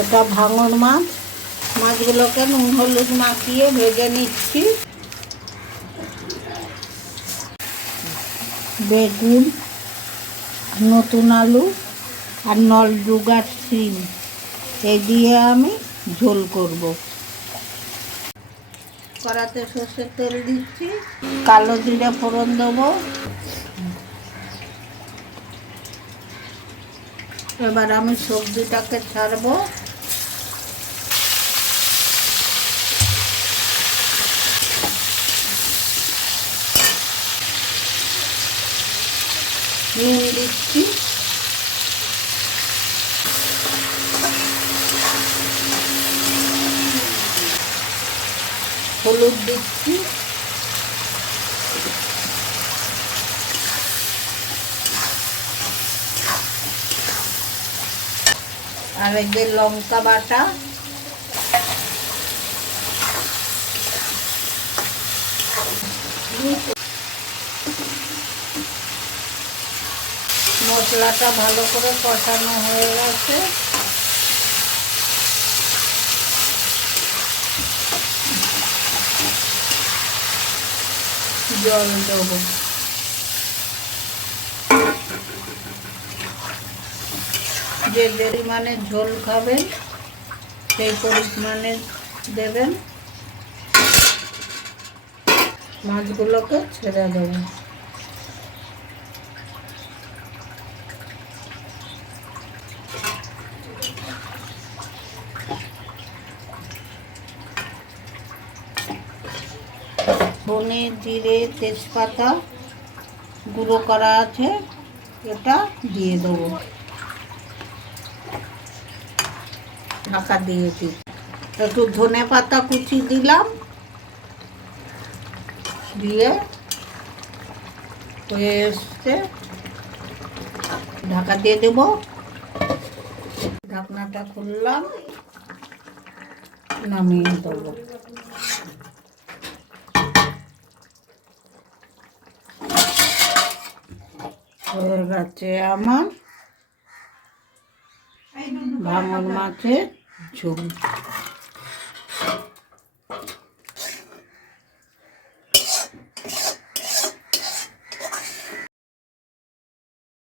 এটা ভাঙর মাছ। মাছগুলোকে নুন, হলুদ মাখিয়ে ভেজে নিচ্ছি। বেগুন, নতুন আলু আর নল ডুগার সিম। এই দিয়ে আমি ঝোল করব। কড়াতে সর্ষের তেল দিচ্ছি। কালো জিরে ফোড়ন দেবো। এবার আমি সবজিটাকে ছাড়বো। নুন দিচ্ছি হলুদ দিচ্ছি। আর যে লঙ্কা বাটা। মশলাটা ভালো করে কষানো হয়ে গেছে। জল দেবো। যে পরিমাণে ঝোল খাবেন, সেই পরিমাণে দেবেন। মাছগুলোকে ছেড়ে দেবেন। ধনে, জিরে, তেজপাতা গুঁড়ো করা আছে, এটা দিয়ে দেবো। ঢাকা দিয়েছি একটু ধনে পাতা কুচি দিলাম, দিয়ে হয়ে এসছে। ঢাকা দিয়ে দেব। ঢাকনাটা খুললাম, নামিয়ে দেবো। হয়ে গেছে আমার ভাঙন মাছের ঝোল।